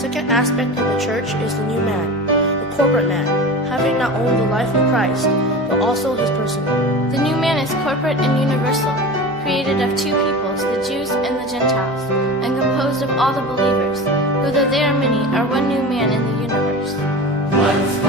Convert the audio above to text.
second aspect of the church is the new man, the corporate man, having not only the life of Christ, but also his person. The new man is corporate and universal, created of two peoples, the Jews and the Gentiles, and composed of all the believers, who though they are many, are one new man in the universe. One